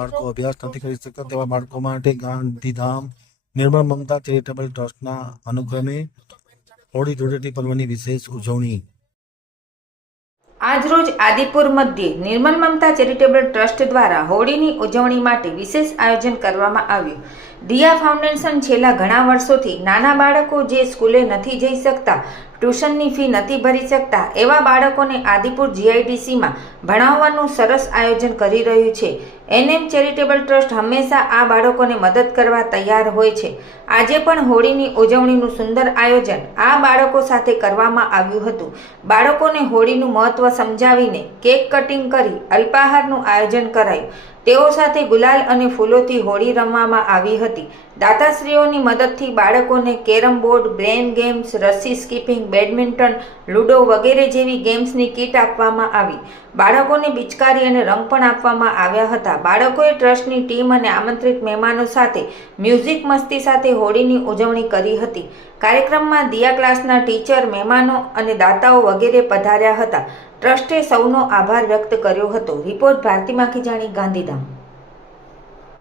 બાળકો અભ્યાસ નથી કરી શકતા તેવા બાળકો માટે ગાંધીધામ નિર્મળ મમતા ચેરિટેબલ ટ્રસ્ટના અનુક્રમે હોળી ધૂળેટી પર્વની વિશેષ ઉજવણી। આજરોજ આદિપુર મધ્યે નિર્મલ મમતા ચેરિટેબલ ટ્રસ્ટ દ્વારા હોળીની ઉજવણી માટે વિશેષ આયોજન કરવામાં આવ્યું। દિયા ફાઉન્ડેશન છેલ્લા ઘણા વર્ષોથી નાના બાળકો જે સ્કૂલે નથી જઈ શકતા, ટ્યુશનની ફી નથી ભરી શકતા એવા બાળકોને આદિપુર GIDCમાં ભણાવવાનું સરસ આયોજન કરી રહ્યું છે। NM ચેરિટેબલ ટ્રસ્ટ હંમેશા આ બાળકોને મદદ કરવા તૈયાર હોય છે। આજે પણ હોળીની ઉજવણીનું સુંદર આયોજન આ બાળકો સાથે કરવામાં આવ્યું હતું। બાળકોને હોળીનું મહત્વ સમજાવીને કેક કટિંગ કરી અલ્પાહારનું આયોજન કરાયું। તેઓ સાથે ગુલાલ અને ફૂલોથી હોળી રમવામાં આવી હતી। દાતાશ્રીઓની મદદથી બાળકોને કેરમ બોર્ડ, બ્રેન ગેમ્સ, રસ્સી સ્કીપિંગ, બેડમિન્ટન, લૂડો વગેરે જેવી ગેમ્સની કીટ આપવામાં આવી। બાળકોને પિચકારી અને રંગ પણ આપવામાં આવ્યા હતા। બાળકોએ ટ્રસ્ટની ટીમ અને આમંત્રિત મહેમાનો સાથે મ્યુઝિક મસ્તી સાથે હોળીની ઉજવણી કરી હતી। કાર્યક્રમમાં દિયા ક્લાસના ટીચર, મહેમાનો અને દાતાઓ વગેરે પધાર્યા હતા। ટ્રસ્ટે સૌનો આભાર વ્યક્ત કર્યો હતો। રિપોર્ટ ભારતી માખીજાણી, ગાંધીધામ।